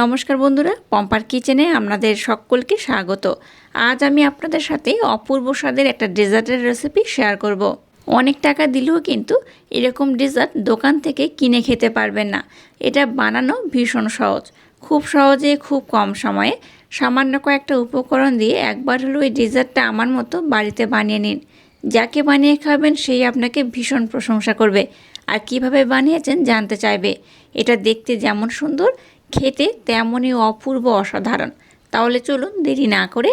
নমস্কার বন্ধুরা, পম্পার কিচেনে আপনাদের সকলকে স্বাগত। আজ আমি আপনাদের সাথে অপূর্ব স্বাদের একটা ডেজার্টের রেসিপি শেয়ার করব। অনেক টাকা দিলেও কিন্তু এরকম ডেজার্ট দোকান থেকে কিনে খেতে পারবেন না। এটা বানানো ভীষণ সহজ, খুব সহজে খুব কম সময়ে সামান্য কয়েকটা উপকরণ দিয়ে একবার হলো এই ডেজার্টটা আমার মতো বাড়িতে বানিয়ে নিন। যাকে বানিয়ে খাবেন সেই আপনাকে ভীষণ প্রশংসা করবে আর কিভাবে বানিয়েছেন জানতে চাইবে। এটা দেখতে যেমন সুন্দর, খেতে তেমনই অপূর্ব অসাধারণ। তাহলে চলুন দেরি না করে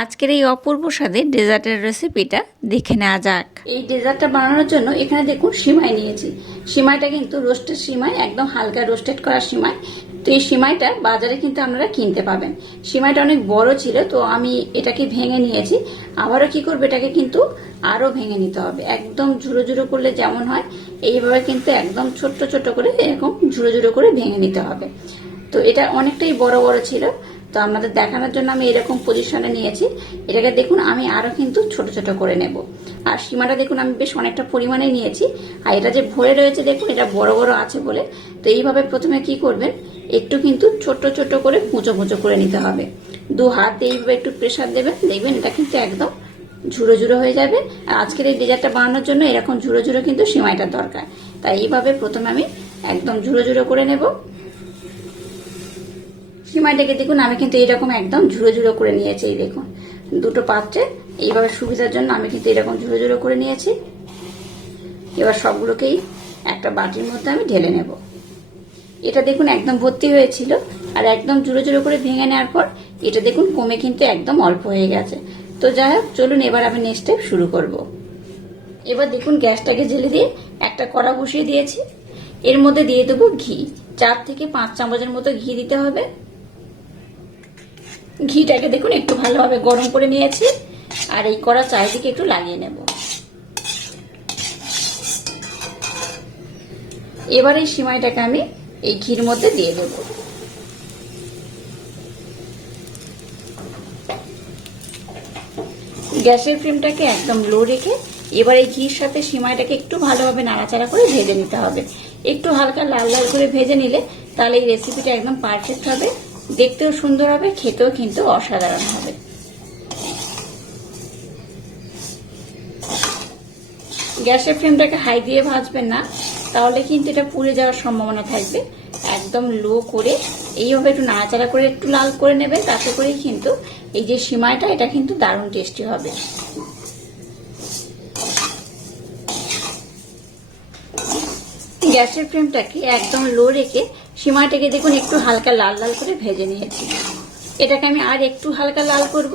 আজকের এই অপূর্ব স্বাদের ডেজার্টের রেসিপিটা দেখে নেওয়া যাক। এই ডেজার্টটা বানানোর জন্য এখানে দেখুন সিমাই নিয়েছি। সিমাইটা কিন্তু রোস্টেড সিমাই, একদম হালকা রোস্টেড করা সিমাই। তো এই সিমাইটা বাজারে কিন্তু আপনারা কিনতে পাবেন। সিমাইটা অনেক বড় ছিল, তো আমি এটাকে ভেঙে নিয়েছি। আবারও কি করবে, এটাকে কিন্তু আরও ভেঙে নিতে হবে। একদম ঝুড়ো ঝুড়ো করলে যেমন হয় এইভাবে কিন্তু একদম ছোট্ট ছোট্ট করে এরকম ঝুড়ো ঝুড়ো করে ভেঙে নিতে হবে। তো এটা অনেকটাই বড় বড় ছিল, তো আপনাদের দেখানোর জন্য আমি এরকম পজিশনে নিয়েছি। এটাকে দেখুন আমি আরো কিন্তু ছোট ছোট করে নেব। আর সীমাটা দেখুন আমি বেশ অনেকটা পরিমাণে নিয়েছি। আর এটা যে ভরে রয়েছে দেখুন, এটা বড় বড় আছে বলে। তো এইভাবে প্রথমে কি করবেন, একটু কিন্তু ছোট ছোট করে কুঁচো কুঁচো করে নিতে হবে। দু হাত দিয়ে এইভাবে একটু প্রেসার দেবেন, দেখবেন এটা কিন্তু একদম ঝুড়ো ঝুড়ো হয়ে যাবে। আর আজকের এই ডেজার্টটা বানানোর জন্য এরকম ঝুড়ো ঝুড়ো কিন্তু সিমাইটার দরকার। তাই এইভাবে প্রথমে আমি একদম ঝুড়ো ঝুড়ো করে নেব। সিমাইটাকে দেখুন আমি কিন্তু এইরকম একদম ঝুড়ো ঝুড়ো করে নিয়েছি। এই দেখুন দুটো পাত্রে এইভাবে সুবিধার জন্য আমি কিন্তু এরকম ঝুড়ো ঝুড়ো করে নিয়েছি। এবার সবগুলোকেই একটা বাটির মধ্যে আমি ঢেলে নেব। এটা দেখুন একদম ভর্তি হয়েছিল, আর একদম ঝুড়ো ঝুড়ো করে ভেঙে নেওয়ার পর এটা দেখুন কমে কিন্তু একদম অল্প হয়ে গেছে। তো যাই হোক, চলুন এবার আমি নেক্সট স্টেপ শুরু করব। এবার দেখুন গ্যাসটাকে জ্বেলে দিয়ে একটা কড়া বসিয়ে দিয়েছি। এর মধ্যে দিয়ে দেবো ঘি। 4 থেকে 5 চামচের মতো ঘি দিতে হবে। ঘিটাকে দেখুন একটু ভালোভাবে গরম করে নিয়েছি, আর এই কড়া চারিদিকে একটু লাগিয়ে নেব। এবার এই সিমাইটাকে আমি এই ঘির মধ্যে দিয়ে দেব। গ্যাসের ফ্লেমটাকে একদম লো রেখে এবার এই ঘির সাথে সিমাইটাকে একটু ভালোভাবে নাড়াচাড়া করে ভেজে নিতে হবে। একটু হালকা লাল লাল করে ভেজে নিলে তাহলে এই রেসিপিটা একদম পারফেক্ট হবে, দেখতেও সুন্দর হবে, খেতেও কিন্তু অসাধারণ হবে। গ্যাসের ফ্লেমটাকে হাই দিয়ে ভাজবেন না, তাহলে কিন্তু এটা পুড়ে যাওয়ার সম্ভাবনা থাকবে। একদম লো করে এইভাবে একটু নাড়াচাড়া করে একটু লাল করে নেবেন, তাতে করেই কিন্তু এই যে সিমাইটা এটা কিন্তু দারুণ টেস্টি হবে। গ্যাসের ফ্লেমটাকে একদম লো রেখে সিমাইটাকে দেখুন একটু হালকা লাল লাল করে ভেজে নিয়েছি। এটাকে আমি আর একটু হালকা লাল করব।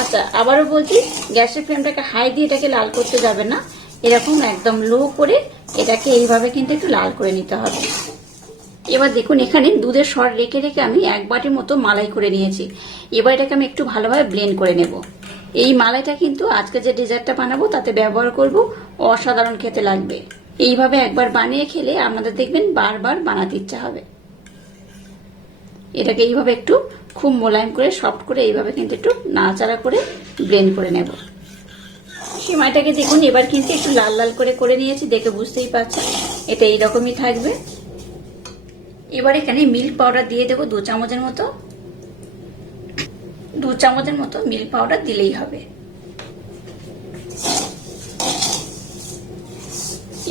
আচ্ছা, আবারও বলছি, গ্যাসের ফ্লেমটাকে হাই দিয়ে এটাকে লাল করতে যাবে না, এরকম একদম লো করে এটাকে এইভাবে কিন্তু একটু লাল করে নিতে হবে। এবার দেখুন এখানে দুধের সর রেখে রেখে আমি 1 বাটির মতো মালাই করে নিয়েছি। এবার এটাকে আমি একটু ভালোভাবে ব্লেন্ড করে নেব। এই মালাইটা কিন্তু আজকে যে ডেজার্টটা বানাবো তাতে ব্যবহার করব, অসাধারণ খেতে লাগবে। এইভাবে একবার বানিয়ে খেলে আপনাদের দেখবেন বারবার বানাতে ইচ্ছা হবে। এটাকে এইভাবে একটু খুব মোলায়েম করে সফট করে এইভাবে কিন্তু একটু নাড়াচাড়া করে ব্লেন্ড করে নেব। সিমাইটাকে দেখুন এবার কিন্তু একটু লাল লাল করে করে নিয়েছি, দেখে বুঝতেই পারছেন এটা এইরকমই থাকবে। এবার এখানে মিল্ক পাউডার দিয়ে দেবো 2 চামচের মতো। 2 চামচের মতো মিল্ক পাউডার দিলেই হবে।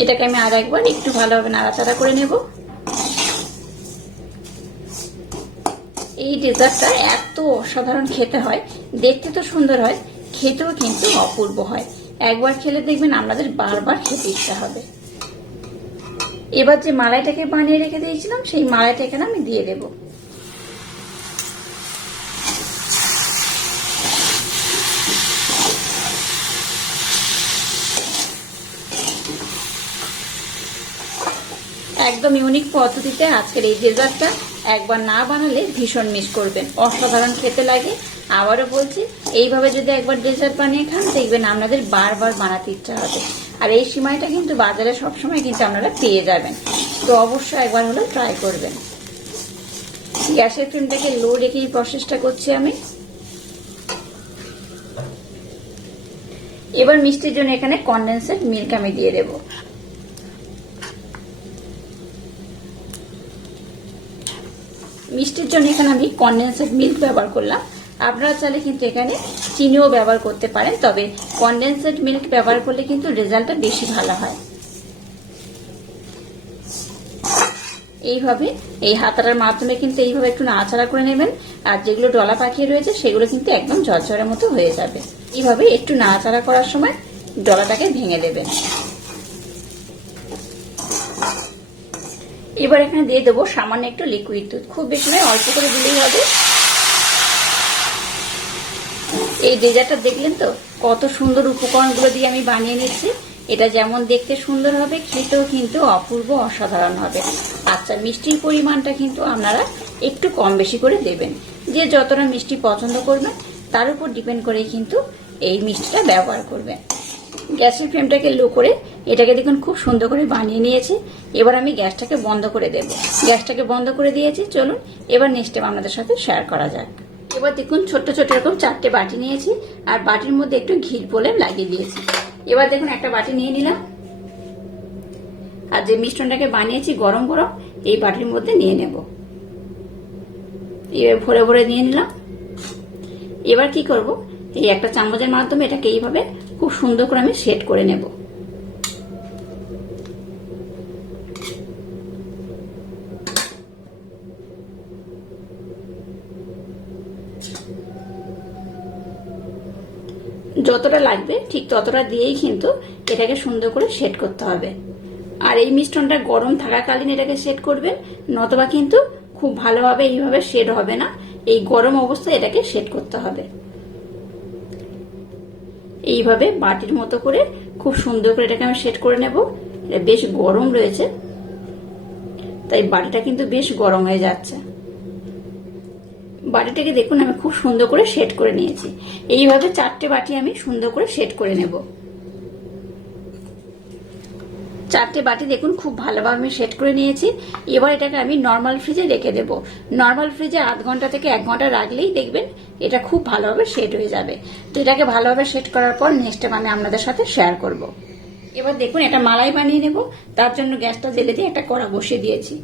এটাকে আমি আর একবার একটু ভালোভাবে নাড়াচাড়া করে নেব। এই ডেজার্টটা এত অসাধারণ খেতে হয়, দেখতে তো সুন্দর হয়, খেতেও কিন্তু অপূর্ব হয়। একবার খেলে দেখবেন আপনাদের বারবার খেতে ইচ্ছা হবে। এবার যে মালাইটাকে বানিয়ে রেখে দিয়েছিলাম সেই মালাইটা এখানে আমি দিয়ে দেব। একদম ইউনিক পদ্ধতিতে আজকের এই ডেজার্টটা একবার না বানালে ভীষণ মিস করবেন, অসাধারণ খেতে লাগে। আবারও বলছি, এইভাবে যদি একবার ডেজার্ট বানিয়ে খান দেখবেন আপনাদের বারবার বানাতে ইচ্ছা হবে। আর এই সিমাইটা কিন্তু বাজারে সবসময় কিন্তু আপনারা পেয়ে যাবেন, তো অবশ্যই একবার হলেও ট্রাই করবেন। গ্যাসের ফ্লেমটাকে লো রেখেই প্রসেসটা করছি আমি। এবার মিষ্টির জন্য এখানে কনডেন্সেড মিল্ক আমি দিয়ে দেবো। মিষ্টির জন্য এখানে আমি কনডেন্সড মিল্ক ব্যবহার করলাম। আপনারা চাইলে কিন্তু এখানে চিনিও ব্যবহার করতে পারেন, তবে কনডেন্সড মিল্ক ব্যবহার করলে কিন্তু রেজাল্টটা বেশি ভালো হয়। এইভাবে এই হাতাটার মাধ্যমে কিন্তু এইভাবে একটু নাড়াচাড়া করে নেবেন, আর যেগুলো ডলা পাকিয়ে রয়েছে সেগুলো কিন্তু একদম ঝরঝরের মতো হয়ে যাবে। এইভাবে একটু নাড়াচাড়া করার সময় ডলাটাকে ভেঙে দেবেন। এবার এখানে দিয়ে দেবো সামান্য একটু লিকুইড দুধ, খুব বেশি নয়, অল্প করে দিলেই হবে। এই ডেজার্টটা দেখলেন তো কত সুন্দর উপকরণগুলো দিয়ে আমি বানিয়ে নিচ্ছি। এটা যেমন দেখতে সুন্দর হবে, খেতেও কিন্তু অপূর্ব অসাধারণ হবে। আচ্ছা, মিষ্টির পরিমাণটা কিন্তু আপনারা একটু কম বেশি করে দেবেন, যে যতটা মিষ্টি পছন্দ করবেন তার উপর ডিপেন্ড করেই কিন্তু এই মিষ্টিটা ব্যবহার করবেন। গ্যাসের ফ্লেমটাকে লো করে এটাকে দেখুন খুব সুন্দর করে বানিয়ে নিয়েছি। এবার আমি গ্যাসটাকে বন্ধ করে দেব। গ্যাসটাকে বন্ধ করে দিয়েছি। চলুন এবার নেক্সট স্টেপ আপনাদের সাথে শেয়ার করা যাক। এবার দেখুন ছোট্ট ছোট্ট এরকম 4টে বাটি নিয়েছি, আর বাটির মধ্যে একটু ঘির প্রলেপ লাগিয়ে দিয়েছি। এবার দেখুন একটা বাটি নিয়ে নিলাম, আর যে মিশ্রণটাকে বানিয়েছি গরম গরম এই বাটির মধ্যে নিয়ে নেব। এবার ভরে ভরে নিয়ে নিলাম। এবার কি করব, এই একটা চামচের মাধ্যমে এটাকে এইভাবে খুব সুন্দর করে আমি সেট করে নেব। যতটা লাগবে ঠিক ততটা দিয়েই কিন্তু এটাকে সুন্দর করে সেট করতে হবে। আর এই মিশ্রণটা গরম থাকাকালীন এটাকে সেট করবেন, নতবা কিন্তু খুব ভালোভাবে এইভাবে সেট হবে না। এই গরম অবস্থায় এটাকে সেট করতে হবে। এইভাবে বাটির মতো করে খুব সুন্দর করে এটাকে আমি সেট করে নেব। এটা বেশ গরম রয়েছে, তাই বাটিটা কিন্তু বেশ গরম হয়ে যাচ্ছে। বাটিটাকে দেখুন আমি খুব সুন্দর করে সেট করে নিয়েছি। এইভাবে 4টে বাটি আমি সুন্দর করে সেট করে নেব। 4টে বাটি দেখুন খুব ভালোভাবে আমি সেট করে নিয়েছি। এবার এটাকে আমি নর্মাল ফ্রিজে রেখে দেব। নর্মাল ফ্রিজে আধ ঘন্টা থেকে 1 ঘন্টা রাখলেই দেখবেন এটা খুব ভালোভাবে সেট হয়ে যাবে। তো এটাকে ভালোভাবে সেট করার পর নেক্সট টাইম আমি আপনাদের সাথে শেয়ার করব। এবার দেখুন এটা মালাই বানিয়ে নেব। তার জন্য গ্যাসটা জ্বেলে দিয়ে একটা কড়া বসিয়ে দিয়েছি।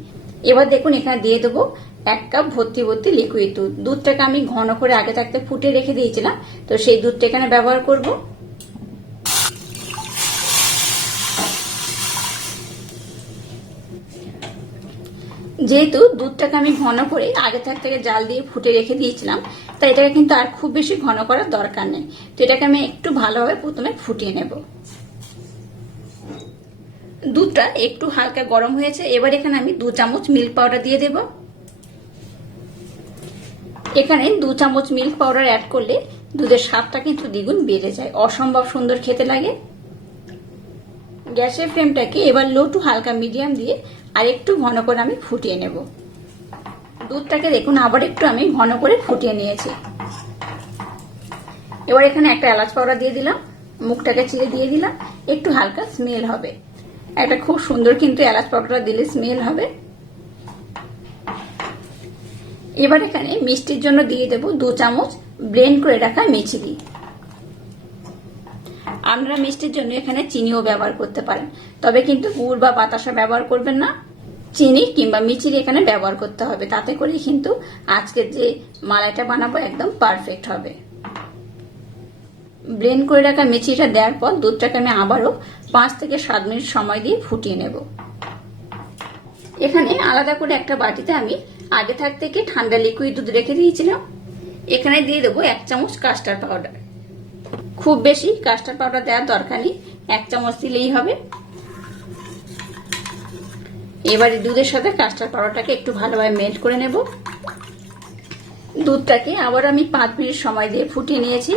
এবার দেখুন এখানে দিয়ে দেবো 1 কাপ ভর্তি ভর্তি লিকুইড দুধ। দুধটাকে আমি ঘন করে আগে থাকতে ফুটে রেখে দিয়েছিলাম, তো সেই দুধটা এখানে ব্যবহার করব। যেহেতু দুধটাকে আমি ঘন করে আগে থেকে জাল দিয়ে ফুটে রেখে দিয়েছিলাম, তাই এটাকে কিন্তু আর খুব বেশি ঘন করার দরকার নেই। তো এটাকে আমি একটু ভালোভাবে প্রথমে ফুটিয়ে নেব। দুধটা একটু হালকা গরম হয়েছে। এবার এখানে আমি 2 চামচ মিল্ক পাউডার দিয়ে দেব। এখানে 2 চামচ মিল্ক পাউডার অ্যাড করলে দুধের স্বাদটা কিন্তু দ্বিগুণ বেড়ে যায়, অসম্ভব সুন্দর খেতে লাগে। গ্যাসের ফ্লেমটাকে এবার লো টু হালকা মিডিয়াম দিয়ে আর একটু ঘন করে আমি ফুটিয়ে নেব। দুধটাকে দেখুন আবার একটু আমি ঘন করে ফুটিয়ে নিয়েছি। এবার এখানে একটা এলাচ পাউডার দিয়ে দিলাম, মুখটাকে চিড়ে দিয়ে দিলাম, একটু হালকা স্মেল হবে। একটা খুব সুন্দর কিন্তু এলাচ পাউডারটা দিলে স্মেল হবে। এবার এখানে মিষ্টির জন্য দিয়ে দেব 2 চামচ ব্লেন্ড করে রাখা মিছরি। আপনারা মিষ্টির জন্য এখানে চিনিও ব্যবহার করতে পারেন, তবে কিন্তু গুড় বা বাতাসা ব্যবহার করবেন না। চিনি কিংবা মিছরি এখানে ব্যবহার করতে হবে, তাতে করে কিন্তু আজকের যে মালাইটা বানাবো একদম পারফেক্ট হবে। ব্লেন্ড করে রাখা মিছরিটা দেওয়ার পর দুধটাকে আমি আবারও 5 থেকে 7 মিনিট সময় দিয়ে ফুটিয়ে নেব। এখানে আলাদা করে একটা বাটিতে আমি আগে থেকে ঠান্ডা লিকুইড দুধ রেখে দিয়েছিলাম। এখানে দিয়ে দেবো 1 চামচ কাস্টার্ড পাউডার। খুব বেশি কাস্টার্ড পাউডার দেওয়ার দরকার নেই, 1 চামচ দিলেই হবে। এবারে দুধের সাথে কাস্টার্ড পাউডারটাকে একটু ভালোভাবে মেল্ট করে নেব। দুধটাকে আবার আমি 5 মিনিট সময় দিয়ে ফুটিয়ে নিয়েছি।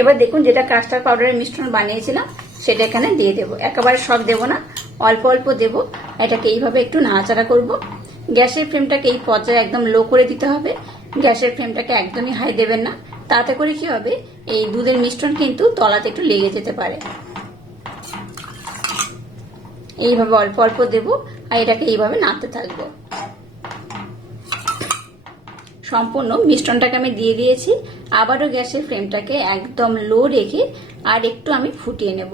এবার দেখুন যেটা কাস্টার্ড পাউডারের মিশ্রণ বানিয়েছিলাম সেটা এখানে দিয়ে দেবো। একেবারে সব দেবো না, অল্প অল্প দেব। এটাকে এইভাবে একটু নাড়াচাড়া করব। গ্যাসের ফ্লেমটাকে এই পর্যায়ে একদম লো করে দিতে হবে। গ্যাসের ফ্লেমটাকে একদমই হাই দেবেন না, তাতে করে কি হবে এই দুধের মিশ্রণ কিন্তু তলাতে একটু লেগে যেতে পারে। এইভাবে অল্প অল্প দেব আর এটাকে এইভাবে নাড়তে থাকবো। সম্পূর্ণ মিশ্রণটাকে আমি দিয়ে দিয়েছি। আবারও গ্যাসের ফ্লেমটাকে একদম লো রেখে আর একটু আমি ফুটিয়ে নেব।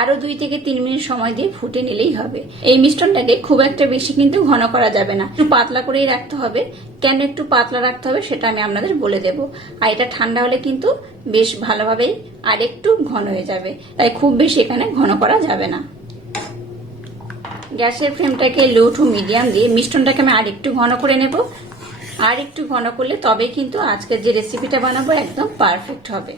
আরো 2 থেকে 3 মিনিট সময় দিয়ে ফুটে নিলেই হবে। এই মিশ্রণটাকে খুব একটা বেশি কিন্তু ঘন করা যাবে না, একটু পাতলা করেই রাখতে হবে। কেন একটু পাতলা রাখতে হবে সেটা আমি আপনাদের বলে দেব। আর এটা ঠান্ডা হলে কিন্তু বেশ ভালোভাবেই আর একটু ঘন হয়ে যাবে, তাই খুব বেশি এখানে ঘন করা যাবে না। গ্যাসের ফ্লেমটাকে লো টু মিডিয়াম দিয়ে মিশ্রণটাকে আমি আর একটু ঘন করে নেব। আর একটু ঘন করলে তবে কিন্তু আজকের যে রেসিপিটা বানাবো একদম পারফেক্ট হবে।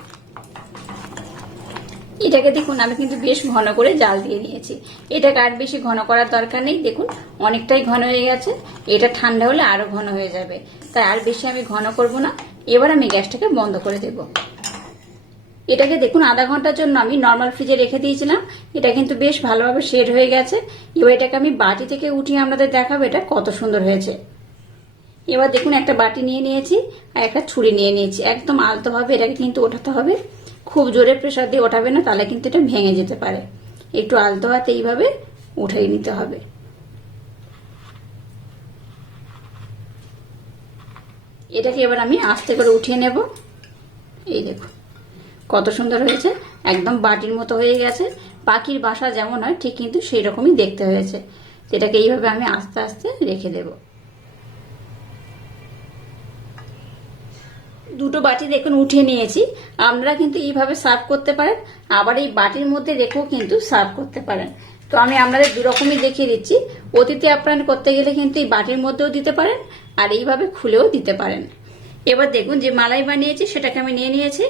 এটাকে দেখুন আমি কিন্তু বেশ ঘন করে জাল দিয়ে নিয়েছি। এটাকে আর বেশি ঘন করার দরকার নেই, দেখুন অনেকটাই ঘন হয়ে গেছে। এটা ঠান্ডা হলে আরো ঘন হয়ে যাবে, তাই আর বেশি আমি ঘন করব না। এবার আমি গ্যাসটাকে বন্ধ করে দেব। এটাকে দেখুন আধা ঘন্টার জন্য আমি নর্মাল ফ্রিজে রেখে দিয়েছিলাম। এটা কিন্তু বেশ ভালোভাবে সেট হয়ে গেছে। এবার এটাকে আমি বাটি থেকে উঠিয়ে আপনাদের দেখাবো এটা কত সুন্দর হয়েছে। এবার দেখুন একটা বাটি নিয়ে নিয়েছি আর একটা ছুরি নিয়ে নিয়েছি। একদম আলতোভাবে এটাকে কিন্তু ওঠাতে হবে, খুব জোরে প্রেসার দিয়ে ওঠাবে না, তাহলে কিন্তু এটা ভেঙে যেতে পারে। একটু আলতো হাতে এইভাবে উঠিয়ে নিতে হবে। এটাকে এবার আমি আস্তে করে উঠিয়ে নেব। এই দেখুন কত সুন্দর হয়েছে, একদম বাটির মতো হয়ে গেছে। পাখির বাসা যেমন হয় ঠিক কিন্তু সেই রকমই দেখতে হয়েছে। এটাকে এইভাবে আমি আস্তে আস্তে রেখে দেব। দুটো বাটি দেখুন উঠিয়ে নিয়েছি। আপনারা কিন্তু এইভাবে সার্ভ করতে পারেন, আবার এই বাটির মধ্যে রেখেও কিন্তু সার্ভ করতে পারেন। তো আমি আপনাদের দু রকমই দেখিয়ে দিচ্ছি। অতিথি আপ্যায়ন করতে গেলে কিন্তু এই বাটির মধ্যেও দিতে পারেন আর এইভাবে খুলেও দিতে পারেন। এবার দেখুন যে মালাই বানিয়েছি সেটাকে আমি নিয়ে নিয়েছি।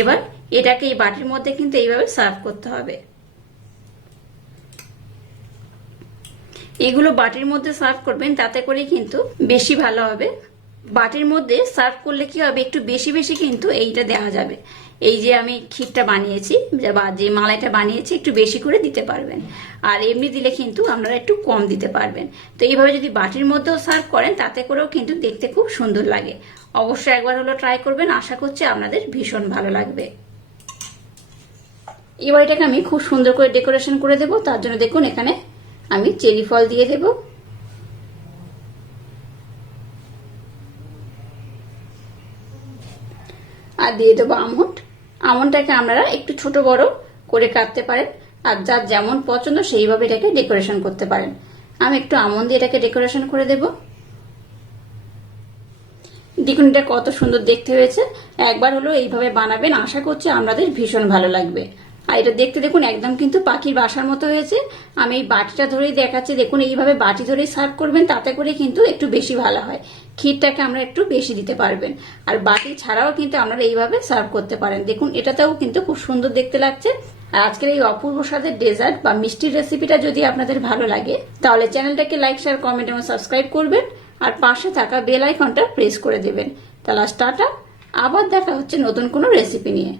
এবার এটাকে এই বাটির মধ্যে কিন্তু এইভাবে সার্ভ করতে হবে। এগুলো বাটির মধ্যে সার্ভ করবেন, তাতে করে কিন্তু বেশি ভালো হবে। বাটির মধ্যে সার্ভ করলে কি হবে, একটু বেশি বেশি কিন্তু এইটা দেওয়া যাবে। এই যে আমি ক্ষীরটা বানিয়েছি বা যে মালাইটা বানিয়েছি একটু বেশি করে দিতে পারবেন, আর এমনি দিলে কিন্তু আপনারা একটু কম দিতে পারবেন। তো এইভাবে যদি বাটির মধ্যেও সার্ভ করেন তাতে করেও কিন্তু দেখতে খুব সুন্দর লাগে। অবশ্যই একবার হলো ট্রাই করবেন, আশা করছি আপনাদের ভীষণ ভালো লাগবে। এবার এটাকে আমি খুব সুন্দর করে ডেকোরেশন করে দেব। তার জন্য দেখুন এখানে আমি চেরি ফল দিয়ে দেব। আর দিয়ে দেবো আমন্ড। আমন্ডটাকে আপনারা একটু ছোট বড় করে কাটতে পারেন, আর যার যেমন পছন্দ সেইভাবে এটাকে ডেকোরেশন করতে পারেন। আমি একটু আমন্ড দিয়ে এটাকে ডেকোরেশন করে দেব। দেখুন এটা কত সুন্দর দেখতে হয়েছে। একবার হলো এইভাবে বানাবেন, আশা করছি আপনাদের ভীষণ ভালো লাগবে। আর এটা দেখতে দেখুন একদম কিন্তু পাখির বাসার মতো হয়েছে। আমি এই বাটিটা ধরেই দেখাচ্ছি, দেখুন এইভাবে বাটি ধরেই সার্ভ করবেন, তাতে করে কিন্তু একটু বেশি ভালো হয়। ক্ষীরটাকে আমরা একটু বেশি দিতে পারবেন, আর বাটি ছাড়াও কিন্তু আপনারা এইভাবে সার্ভ করতে পারেন। দেখুন এটাতেও কিন্তু খুব সুন্দর দেখতে লাগছে। আর আজকের এই অপূর্ব স্বাদের ডেজার্ট বা মিষ্টির রেসিপিটা যদি আপনাদের ভালো লাগে তাহলে চ্যানেলটাকে লাইক, শেয়ার, কমেন্ট এবং সাবস্ক্রাইব করবেন, আর পাশে থাকা বেল আইকনটা প্রেস করে দেবেন। তাহলে টাটা, আবার দেখা হচ্ছে নতুন কোনো রেসিপি নিয়ে।